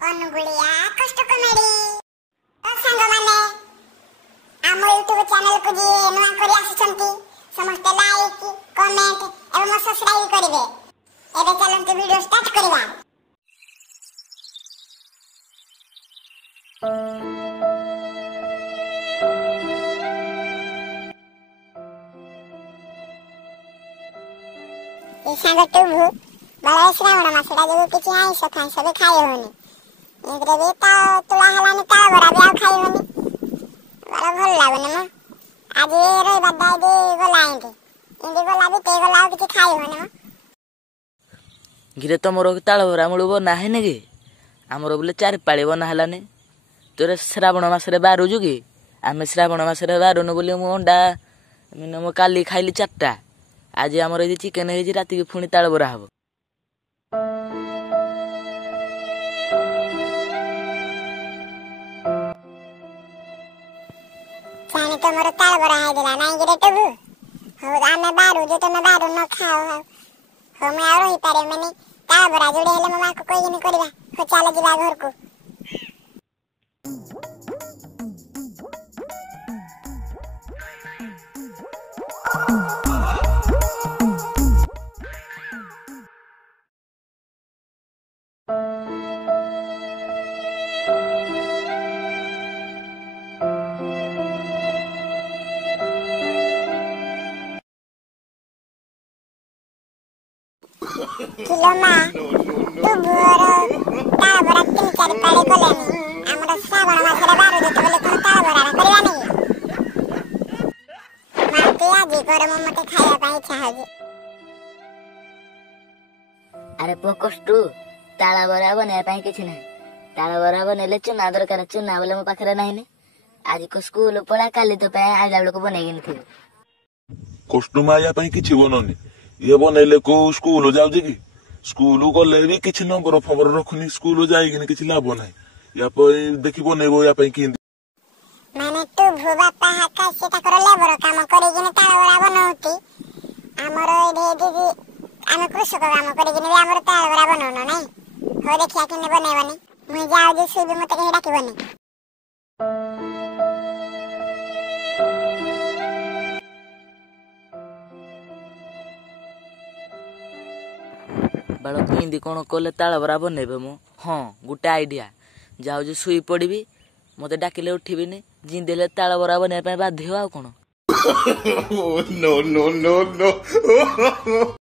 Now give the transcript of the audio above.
अनुगुलिया कष्ट कमेडी तो संग माने आम यूट्यूब चैनल को जी नुआ करी आछंती समस्त लाइक कमेंट एवं सब्सक्राइब करिवे। एबे चलंतु वीडियो स्टार्ट करिवा। ए संग टुभु बड़ा श्रावण मासडा जो किछि आइस खाइ सबे खाइ होनी एग्रे बे ता तुला हलानी ता बरा बे खाइ होनी बड़ा भल लागने म आज रे बदाई दे गला इंदे गला बे ते गला किछि खाइ होनी म गिरे तमरो ताळ बरा मुळबो नाही ने गे हमरो बोले चार पाळी बना हलाने तोरे श्रावण मासरे बारू जुगी आमे श्रावण मासरे बारू न बोले मु अंडा म काली खाइली चारटा आज हमर ए चिकन हे जी राती के फुणी ताळ बरा हबो। जाने तो मोर ताळ बरा है दिला नाही गिरे टबु हो आमे बारू जे तमे बारू न खाओ हो मैं आ रही पारे मने ताळ बरा जोडे हेले ममा को कोई नहीं करबा हो चला जिबा घर को। किलो मा तू भोर ताळ बरा तीन चार पाळे कलेनी हमरा श्रावण मासरे बारू देते बोले कोन ताळ बरा करबा नहीं माते आज घर म मते खाया पाई इच्छा होगी। अरे पोकष्टू ताळा बरा बने पाई किछि नै ताळा बरा बनेले चुना दरकार चुना बोले मो पाखरे नाही ने आज को स्कूल पळा काली तो पे आज लोक बनेगिन थी कष्ट माया पाई किछि बनोनी ये बनेले को स्कूल जाउजी की स्कूल गले भी किछि नंबर फबर रखुनी स्कूल जाइगिन किछि लाभ नाही या पई देखि बनेबो या पई किन माने तू भू बापा हाका सेटा कर लेबर काम करिगिन ताळ बरा बनौती हमर ए दीदी आमे कृषक काम करिगिन भी हमर ताळ बरा बनौनो नै हो देखिया किने बनेबनी मुई जाउ जे सुबे मते के डाकिबनी। बाळक इंदी कोन कोले ताळ बरा बनेबे मु हां गुटे आइडिया जाउ जे सुई पड़िबी मते डाकिले उठिबिनी जिंदेले ताळ बरा बने पे बाध्य आ कोन। No, no, no, no.